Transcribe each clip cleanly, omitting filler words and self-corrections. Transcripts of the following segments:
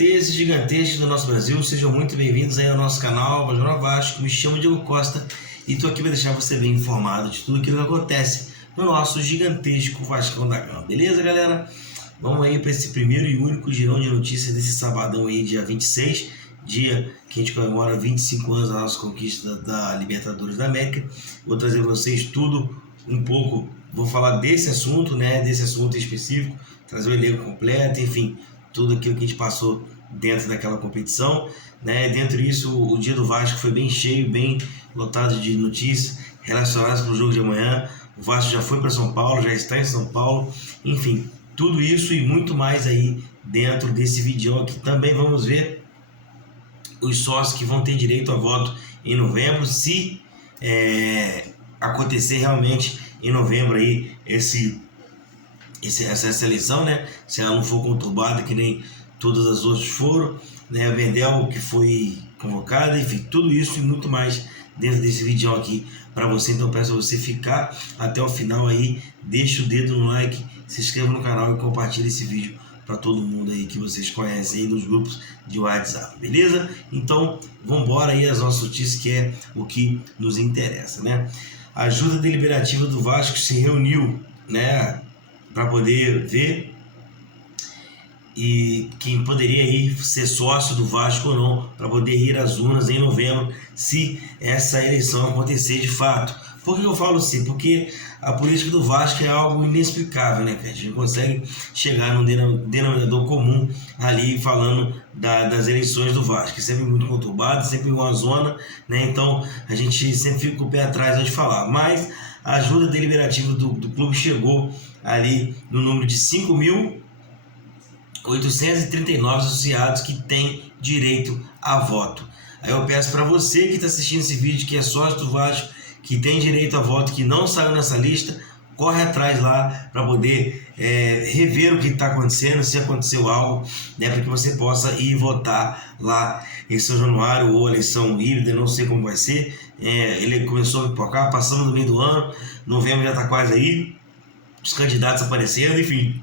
gigantescos do nosso Brasil, sejam muito bem-vindos aí ao nosso canal Jornal Vasco. Me chamo Diego Costa e estou aqui para deixar você bem informado de tudo aquilo que acontece no nosso gigantesco Vascão da Gama. Beleza, galera? Vamos aí para esse primeiro e único girão de notícias desse sabadão aí, dia 26, dia que a gente comemora 25 anos da nossa conquista da Libertadores da América. Vou trazer para vocês tudo um pouco, vou falar desse assunto, né, desse assunto específico, trazer o elenco completo, enfim, tudo aquilo que a gente passou dentro daquela competição, né? Dentro disso, o dia do Vasco foi bem cheio, bem lotado de notícias relacionadas com o jogo de amanhã. O Vasco já foi para São Paulo, já está em São Paulo, enfim, tudo isso e muito mais aí dentro desse vídeo aqui. Também vamos ver os sócios que vão ter direito a voto em novembro, se acontecer realmente em novembro aí essa eleição, né? Se ela não for conturbada que nem todas as outras foram, né? O Vendel que foi convocado, enfim, tudo isso e muito mais dentro desse vídeo aqui para você. Então peço a você ficar até o final aí, deixa o dedo no like, se inscreva no canal e compartilhe esse vídeo para todo mundo aí que vocês conhecem aí nos grupos de WhatsApp, beleza? Então vamos embora aí as nossas notícias, que é o que nos interessa, né? A Junta Deliberativa do Vasco se reuniu, né, para poder ver e quem poderia ir ser sócio do Vasco ou não, para poder ir às urnas em novembro, se essa eleição acontecer de fato. Por que eu falo assim? Porque a política do Vasco é algo inexplicável, né? A gente não consegue chegar num denominador comum ali falando das eleições do Vasco. É sempre muito conturbado, sempre uma zona, né? Então a gente sempre fica com o pé atrás antes de falar. Mas a ajuda deliberativa do clube chegou ali no número de 5.839 associados que têm direito a voto. Aí eu peço para você que está assistindo esse vídeo, que é sócio do Vasco, que tem direito a voto, que não saiu nessa lista, corre atrás lá para poder rever o que está acontecendo, se aconteceu algo, né, para que você possa ir votar lá em São Januário ou eleição híbrida, não sei como vai ser. Ele começou a pipocar, passamos no meio do ano, novembro já está quase aí, os candidatos aparecendo, enfim,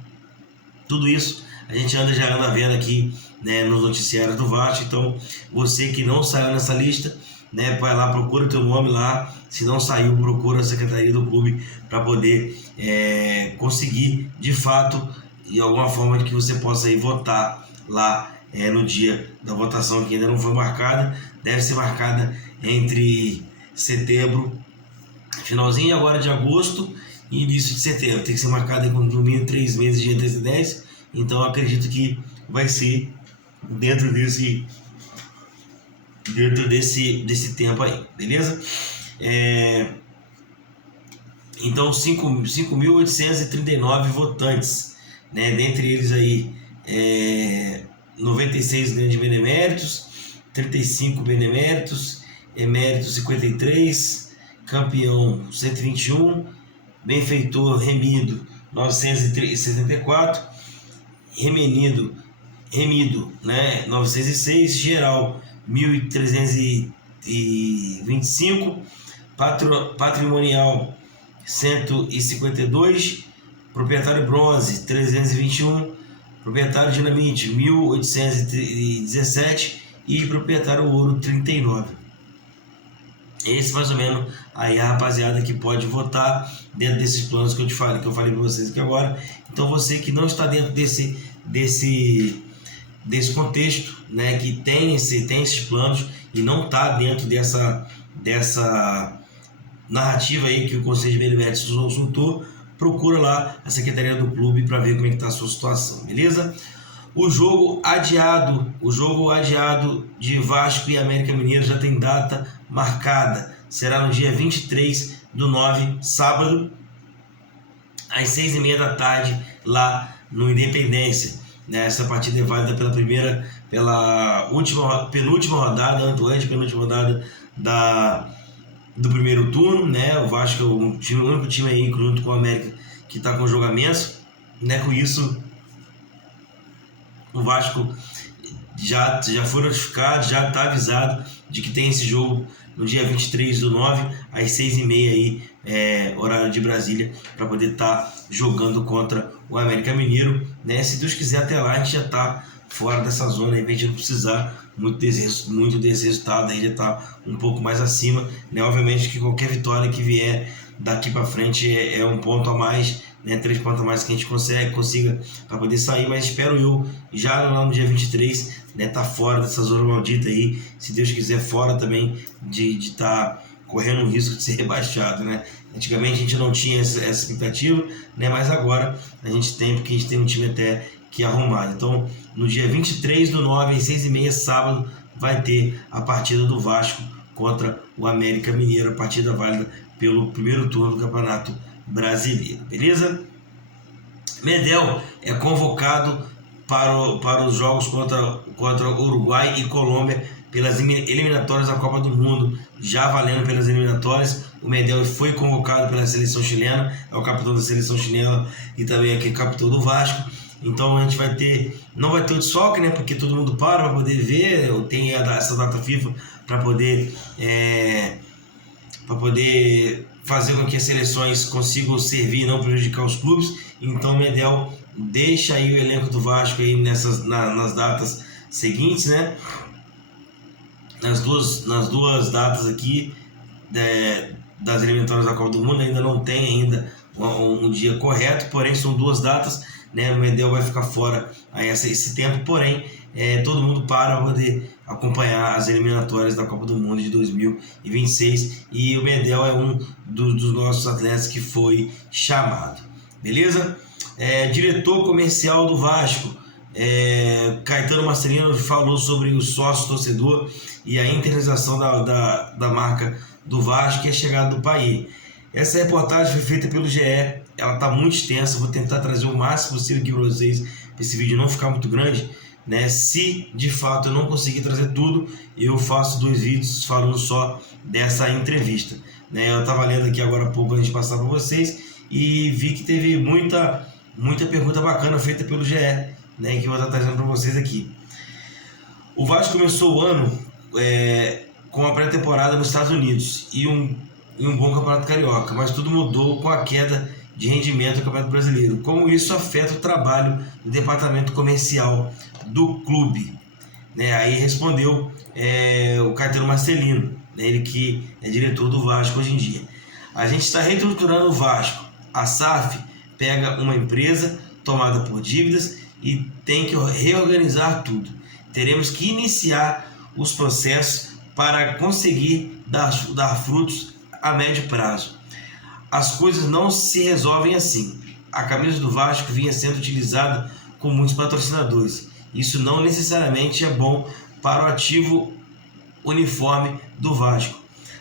tudo isso a gente já anda vendo aqui, né, nos noticiários do Vasco. Então você que não saiu nessa lista, né, vai lá, procura o teu nome lá, se não saiu, procura a secretaria do clube para poder conseguir de fato, de alguma forma, de que você possa ir votar lá no dia da votação, que ainda não foi marcada, deve ser marcada entre setembro, finalzinho agora de agosto e início de setembro, tem que ser marcada com no mínimo 3 meses de antecedência. Então acredito que vai ser dentro desse tempo aí, beleza? Então 5.839 votantes, né? Dentre eles aí 96 grandes beneméritos, 35 beneméritos, eméritos 53, campeão 121, benfeitor remido 974, remido, né, 906, geral 1.325, patrimonial 152, proprietário bronze 321, proprietário dinamite 1.817 e proprietário ouro 39. Esse mais ou menos aí a rapaziada que pode votar dentro desses planos que eu falei para vocês aqui agora. Então você que não está dentro desse contexto, né, que tem esses planos e não está dentro dessa narrativa aí que o Conselho de Beneméritos soltou, procura lá a secretaria do clube para ver como é que está a sua situação, beleza? O jogo adiado de Vasco e América Mineiro já tem data marcada. Será no dia 23/9, sábado, às 6h30 da tarde, lá no Independência. Essa partida é válida pela penúltima rodada do primeiro turno, né? O Vasco é o único time aí, junto com o América, que está com jogamentos, né? Com isso, o Vasco já foi notificado, já está avisado de que tem esse jogo no dia 23/9, às 6h30 aí, horário de Brasília, para poder estar jogando contra o América Mineiro, né? Se Deus quiser, até lá a gente já está fora dessa zona, aí, pra gente não precisar muito desse resultado, aí já tá um pouco mais acima, né? Obviamente que qualquer vitória que vier daqui para frente é um ponto a mais, né? 3 pontos a mais que a gente consiga para poder sair, mas espero eu já lá no dia 23, né, tá fora dessa zona maldita aí, se Deus quiser, fora também de estar correndo o risco de ser rebaixado, né? Antigamente a gente não tinha essa expectativa, né? Mas agora a gente tem, porque a gente tem um time até que arrumado. Então, no dia 23/9, às 6h30, sábado, vai ter a partida do Vasco contra o América Mineiro, a partida válida pelo primeiro turno do Campeonato Brasileiro, beleza? Medel é convocado para os jogos contra Uruguai e Colômbia pelas eliminatórias da Copa do Mundo, já valendo pelas eliminatórias. O Medel foi convocado pela seleção chilena, é o capitão da seleção chilena e também aqui capitão do Vasco. Então a gente não vai ter o desfalque, né? Porque todo mundo para poder ver, tem essa data FIFA para poder fazer com que as seleções consigam servir e não prejudicar os clubes. Então o Medel deixa aí o elenco do Vasco aí nas datas seguintes, né? Nas duas datas aqui das eliminatórias da Copa do Mundo, ainda não tem ainda um dia correto, porém são 2 datas, né? O Medel vai ficar fora aí esse tempo, porém todo mundo para poder acompanhar as eliminatórias da Copa do Mundo de 2026 e o Medel é um dos nossos atletas que foi chamado, beleza? Diretor comercial do Vasco, Caetano Marcelino, falou sobre o sócio torcedor e a internalização da marca do Vasco e a chegada do Payet. Essa reportagem foi feita pelo GE, ela está muito extensa, vou tentar trazer o máximo possível aqui para vocês, para esse vídeo não ficar muito grande, né? Se de fato eu não conseguir trazer tudo, eu faço 2 vídeos falando só dessa entrevista, né? Eu estava lendo aqui agora há pouco antes de passar para vocês e vi que teve muita pergunta bacana feita pelo GE, né? Que eu vou estar trazendo para vocês aqui. O Vasco começou o ano com a pré-temporada nos Estados Unidos e um bom campeonato carioca, mas tudo mudou com a queda de rendimento do Campeonato Brasileiro. Como isso afeta o trabalho do departamento comercial do clube, né? Aí respondeu o Caetano Marcelino, né? Ele que é diretor do Vasco hoje em dia. A gente está reestruturando o Vasco. A SAF pega uma empresa tomada por dívidas e tem que reorganizar tudo. Teremos que iniciar os processos para conseguir dar frutos a médio prazo. As coisas não se resolvem assim. A camisa do Vasco vinha sendo utilizada com muitos patrocinadores. Isso não necessariamente é bom para o ativo uniforme do Vasco.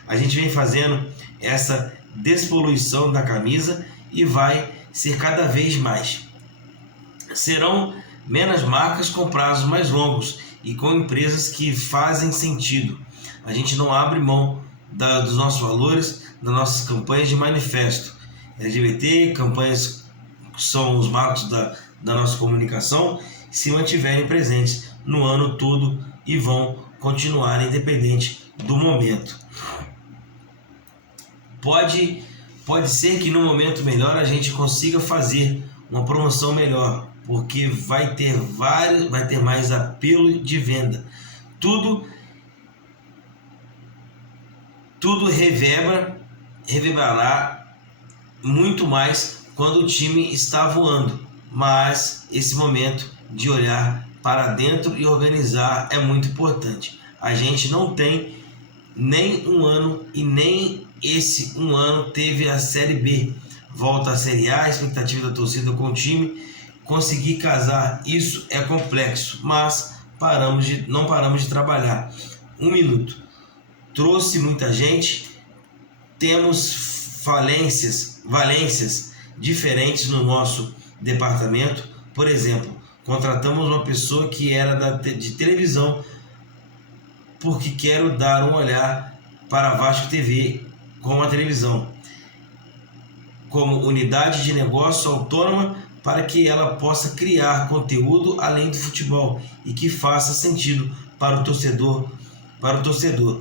A gente vem fazendo essa despoluição da camisa e vai ser cada vez mais. Serão menos marcas com prazos mais longos e com empresas que fazem sentido. A gente não abre mão dos nossos valores, das nossas campanhas de manifesto LGBT, campanhas que são os marcos da nossa comunicação, se mantiverem presentes no ano todo e vão continuar independente do momento. Pode ser que no momento melhor a gente consiga fazer uma promoção melhor, porque vai ter mais apelo de venda. Tudo reverberará muito mais quando o time está voando, mas esse momento de olhar para dentro e organizar é muito importante. A gente não tem nem um ano e nem esse um ano teve a Série B. Volta à Série A, a expectativa da torcida com o time. Conseguir casar isso é complexo, mas não paramos de trabalhar. 1 minuto. Trouxe muita gente, temos valências diferentes no nosso departamento. Por exemplo, contratamos uma pessoa que era de televisão porque quero dar um olhar para a Vasco TV com a televisão como unidade de negócio autônoma para que ela possa criar conteúdo além do futebol e que faça sentido para o torcedor.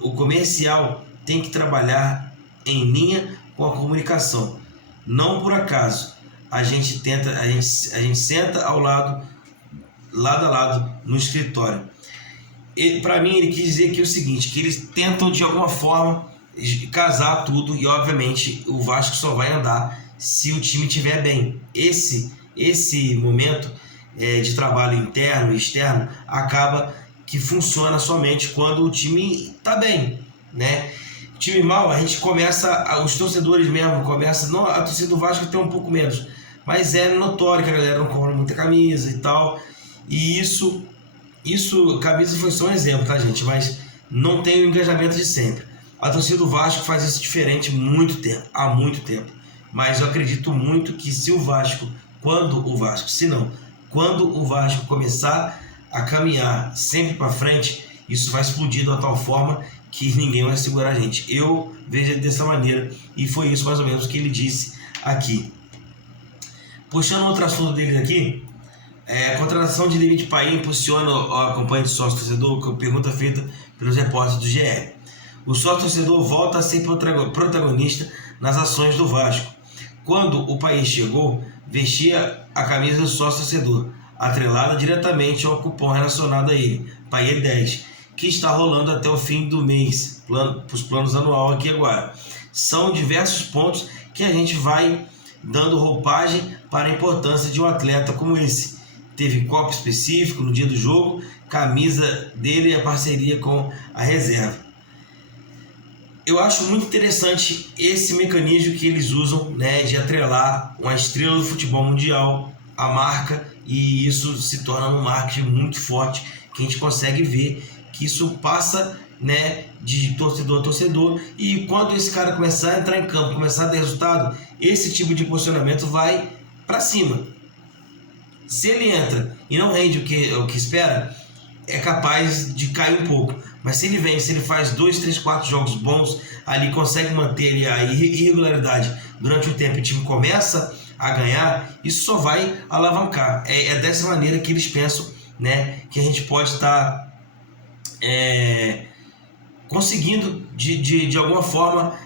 O comercial tem que trabalhar em linha com a comunicação. Não por acaso a gente senta ao lado lado a lado no escritório. Para mim, ele quis dizer aqui o seguinte, que eles tentam de alguma forma casar tudo e obviamente o Vasco só vai andar se o time estiver bem. Esse momento de trabalho interno e externo acaba que funciona somente quando o time está bem, né? O time mal, a gente começa, os torcedores mesmo começam, não, a torcida do Vasco tem um pouco menos, mas é notório que a galera não compra muita camisa e tal, e isso, camisa foi só um exemplo, tá, gente? Mas não tem o engajamento de sempre. A torcida do Vasco faz isso diferente há muito tempo. Mas eu acredito muito que quando o Vasco começar a caminhar sempre para frente, isso vai explodir de uma tal forma que ninguém vai segurar a gente. Eu vejo dessa maneira e foi isso mais ou menos que ele disse aqui. Puxando outro assunto dele aqui, a contratação de David Paim impulsiona a campanha de sócio-torcedor, que é uma pergunta feita pelos repórteres do GE. O sócio-torcedor volta a ser protagonista nas ações do Vasco. Quando o Paim chegou, vestia a camisa do sócio-torcedor, atrelada diretamente ao cupom relacionado a ele, Paim 10, que está rolando até o fim do mês, os planos anual aqui agora. São diversos pontos que a gente vai dando roupagem para a importância de um atleta como esse. Teve copo específico no dia do jogo, camisa dele e a parceria com a reserva. Eu acho muito interessante esse mecanismo que eles usam, né, de atrelar uma estrela do futebol mundial à marca, e isso se torna um marketing muito forte, que a gente consegue ver que isso passa, né, de torcedor a torcedor, e quando esse cara começar a entrar em campo, começar a dar resultado, esse tipo de posicionamento vai para cima. Se ele entra e não rende o que espera, é capaz de cair um pouco. Mas se ele faz 2, 3, 4 jogos bons, ali consegue manter ali a irregularidade durante o tempo e o time começa a ganhar, isso só vai alavancar. É dessa maneira que eles pensam, né, que a gente pode estar conseguindo de alguma forma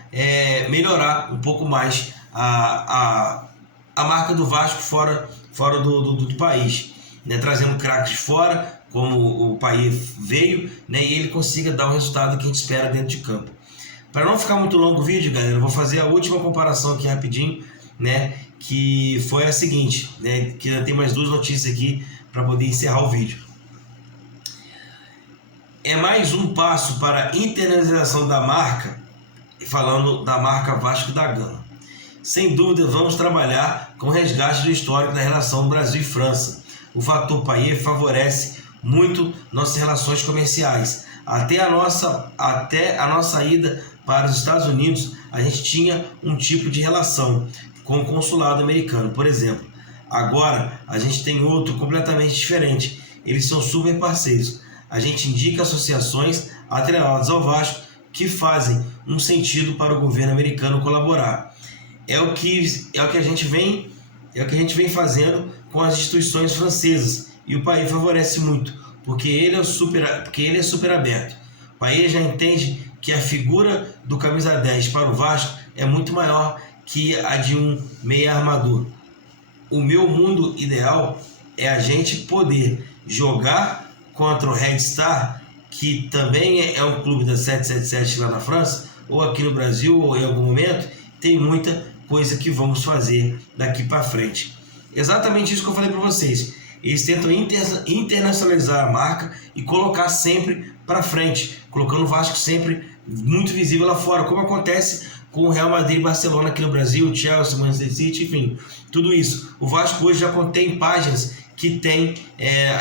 melhorar um pouco mais a marca do Vasco fora do país, né, trazendo craques de fora, como o Paim veio, né, e ele consiga dar o resultado que a gente espera dentro de campo. Para não ficar muito longo o vídeo, galera, eu vou fazer a última comparação aqui rapidinho, né, que foi a seguinte, né, que ainda tem mais 2 notícias aqui para poder encerrar o vídeo. É mais um passo para a internalização da marca, falando da marca Vasco da Gama. Sem dúvida, vamos trabalhar com o resgate do histórico da relação Brasil e França. O fator Paim favorece muito nossas relações comerciais. Até a nossa ida para os Estados Unidos, a gente tinha um tipo de relação com o consulado americano, por exemplo. Agora, a gente tem outro completamente diferente. Eles são super parceiros. A gente indica associações atreladas ao Vasco que fazem um sentido para o governo americano colaborar. É o que a gente vem fazendo com as instituições francesas, e o Paim favorece muito, porque ele é super aberto. O Paim já entende que a figura do camisa 10 para o Vasco é muito maior que a de um meia armador. O meu mundo ideal é a gente poder jogar contra o Red Star, que também é um clube da 777 lá na França, ou aqui no Brasil, ou em algum momento. Tem muita coisa que vamos fazer daqui para frente. Exatamente isso que eu falei para vocês. Eles tentam internacionalizar a marca e colocar sempre para frente, colocando o Vasco sempre muito visível lá fora, como acontece com o Real Madrid e Barcelona aqui no Brasil, Chelsea, Manchester City, enfim, tudo isso. O Vasco hoje já contém páginas que tem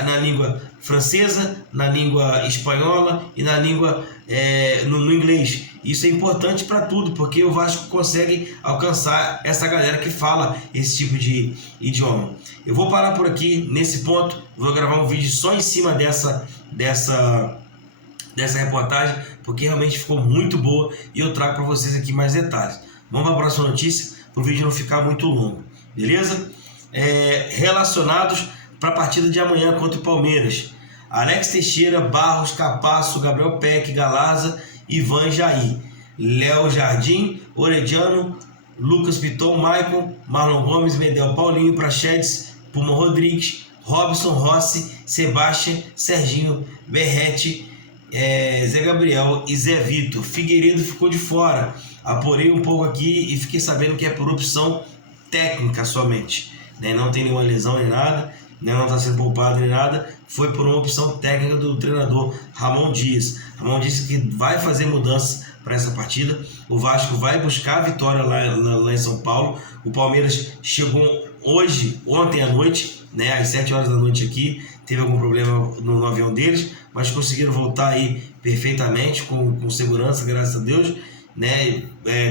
na língua francesa, na língua espanhola e na língua no inglês. Isso é importante para tudo, porque o Vasco consegue alcançar essa galera que fala esse tipo de idioma. Eu vou parar por aqui nesse ponto, vou gravar um vídeo só em cima dessa reportagem, porque realmente ficou muito boa e eu trago para vocês aqui mais detalhes. Vamos para a próxima notícia, para o vídeo não ficar muito longo, beleza? Relacionados para a partida de amanhã contra o Palmeiras: Alex Teixeira, Barros, Capasso, Gabriel Peck, Galaza, Ivan Jair, Léo Jardim, Orediano, Lucas Piton, Maicon, Marlon Gomes, Medel, Paulinho, Prachedes, Puma Rodrigues, Robson, Rossi, Sebastião, Serginho, Berrete, Zé Gabriel e Zé Vitor. Figueiredo ficou de fora. Apurei um pouco aqui e fiquei sabendo que é por opção técnica somente, né? Não tem nenhuma lesão nem nada, né? Não está sendo poupado nem nada. Foi por uma opção técnica do treinador Ramon Dias. Ramon disse que vai fazer mudanças para essa partida. O Vasco vai buscar a vitória lá em São Paulo. O Palmeiras chegou ontem à noite, né, às 7 horas da noite aqui. Teve algum problema no avião deles, mas conseguiram voltar aí perfeitamente, com segurança, graças a Deus, né?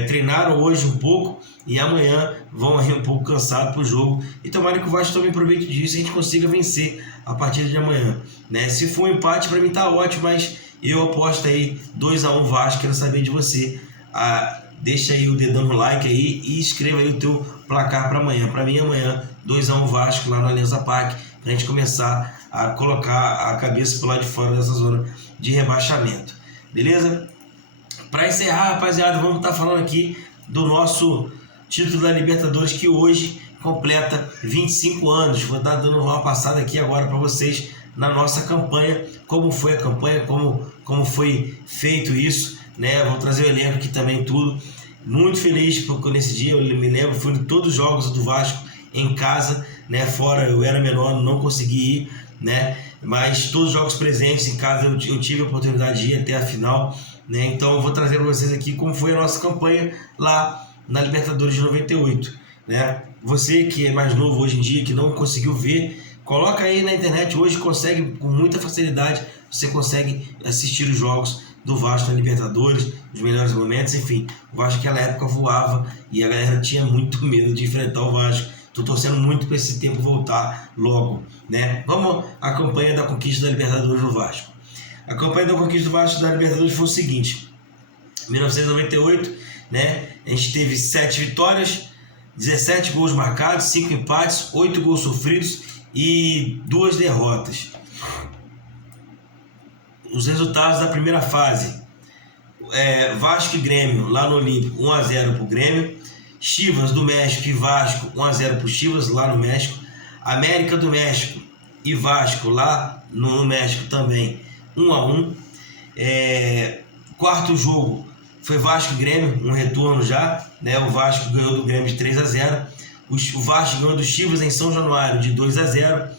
Treinaram hoje um pouco e amanhã vão aí um pouco cansados para o jogo. E tomara que o Vasco tome proveito disso e a gente consiga vencer a partida de amanhã, né? Se for um empate, para mim tá ótimo, mas eu aposto aí 2-1 Vasco. Quero saber de você. Deixa aí o dedão no like aí e escreva aí o teu placar para amanhã. Para mim amanhã 2-1 Vasco lá no Allianz Parque, para a gente começar a colocar a cabeça por lá de fora dessa zona de rebaixamento. Beleza? Para encerrar, rapaziada, vamos estar falando aqui do nosso título da Libertadores, que hoje completa 25 anos. Vou estar dando uma passada aqui agora para vocês na nossa campanha, como foi a campanha, como foi feito isso, né? Vou trazer o elenco aqui também, tudo. Muito feliz porque nesse dia, eu me lembro, fui em todos os jogos do Vasco em casa, né? Fora, eu era menor, não consegui ir, né? Mas todos os jogos presentes em casa eu tive a oportunidade de ir até a final, né? Então eu vou trazer para vocês aqui como foi a nossa campanha lá na Libertadores de 98, né? Você que é mais novo hoje em dia, que não conseguiu ver, coloca aí na internet, hoje consegue com muita facilidade, você consegue assistir os jogos do Vasco na Libertadores, os melhores momentos, enfim. O Vasco naquela época voava e a galera tinha muito medo de enfrentar o Vasco. Estou torcendo muito para esse tempo voltar logo, né? Vamos à campanha da conquista da Libertadores do Vasco. A campanha da conquista do Vasco da Libertadores foi o seguinte: 1998, né? A gente teve 7 vitórias, 17 gols marcados, 5 empates, 8 gols sofridos e 2 derrotas. Os resultados da primeira fase: Vasco e Grêmio lá no Olímpico, 1-0 para o Grêmio. Chivas do México e Vasco, 1-0 para o Chivas lá no México. América do México e Vasco lá no México também, 1-1. Quarto jogo foi Vasco e Grêmio, um retorno já, né? O Vasco ganhou do Grêmio de 3-0. O Vasco ganhou do Chivas em São Januário de 2-0.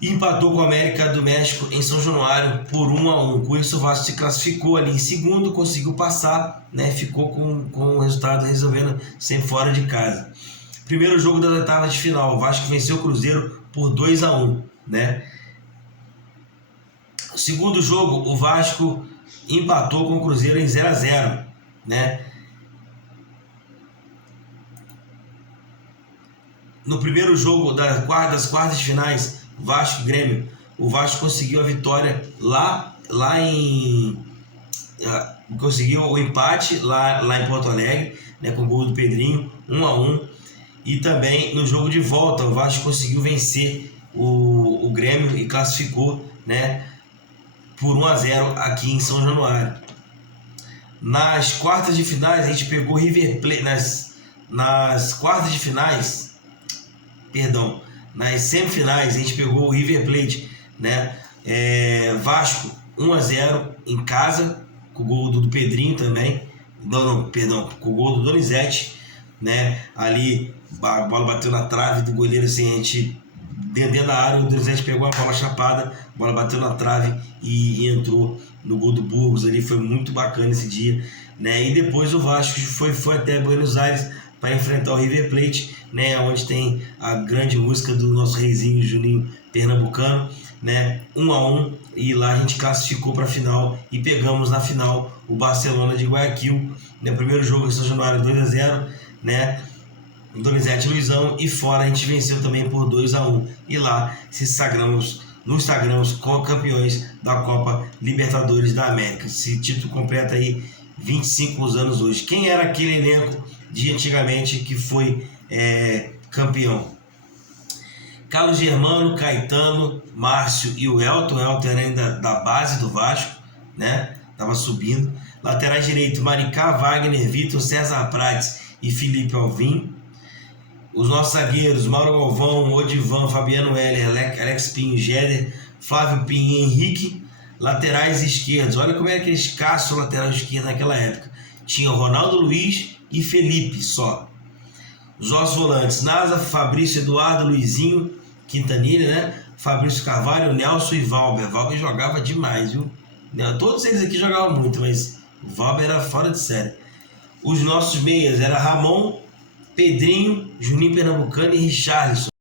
E empatou com o América do México em São Januário por 1-1. Com isso o Vasco se classificou ali em segundo, conseguiu passar, né? Ficou com o resultado resolvendo sempre fora de casa. Primeiro jogo das oitavas de final, o Vasco venceu o Cruzeiro por 2-1, né? Segundo jogo, o Vasco empatou com o Cruzeiro em 0-0, né? No primeiro jogo das quartas de finais, Vasco e Grêmio, o Vasco conseguiu a vitória conseguiu o empate lá em Porto Alegre, né, com o gol do Pedrinho, 1-1. E também no jogo de volta, o Vasco conseguiu vencer o Grêmio e classificou, né, por 1-0 aqui em São Januário. Nas quartas de finais, a gente pegou o River Plate. Nas quartas de finais, perdão, nas semifinais, a gente pegou o River Plate, né? Vasco 1-0 em casa, com o gol do Pedrinho também. Perdão, com o gol do Donizete, né? Ali a bola bateu na trave do goleiro, assim, a gente dentro da área, o Donizete pegou a bola chapada, a bola bateu na trave e entrou no gol do Burgos. Ali foi muito bacana esse dia, né? E depois o Vasco foi até Buenos Aires para enfrentar o River Plate, né, onde tem a grande música do nosso reizinho Juninho Pernambucano, né, 1-1, e lá a gente classificou para a final e pegamos na final o Barcelona de Guayaquil, né, primeiro jogo em São Januário 2-0, né, Donizete e Luizão, e fora a gente venceu também por 2-1, e lá nos sagramos como campeões da Copa Libertadores da América. Esse título completa aí 25 anos hoje. Quem era aquele elenco de antigamente que foi campeão? Carlos Germano, Caetano, Márcio e o Elton. O Elton era ainda da base do Vasco, né? Tava subindo. Laterais direito: Maricá, Wagner, Vitor, César Prates e Felipe Alvim. Os nossos zagueiros, Mauro Galvão, Odivan, Fabiano Heller, Alex Pinho, Géder, Flávio Pinho e Henrique. Laterais esquerdos, olha como era aquele escasso lateral esquerdo naquela época. Tinha Ronaldo Luiz e Felipe só. Os nossos volantes, Nasa, Fabrício, Eduardo, Luizinho, Quintanilha, né? Fabrício Carvalho, Nelson e Valber. Valber jogava demais, viu? Todos eles aqui jogavam muito, mas o Valber era fora de série. Os nossos meias eram Ramon, Pedrinho, Juninho Pernambucano e Richarlison.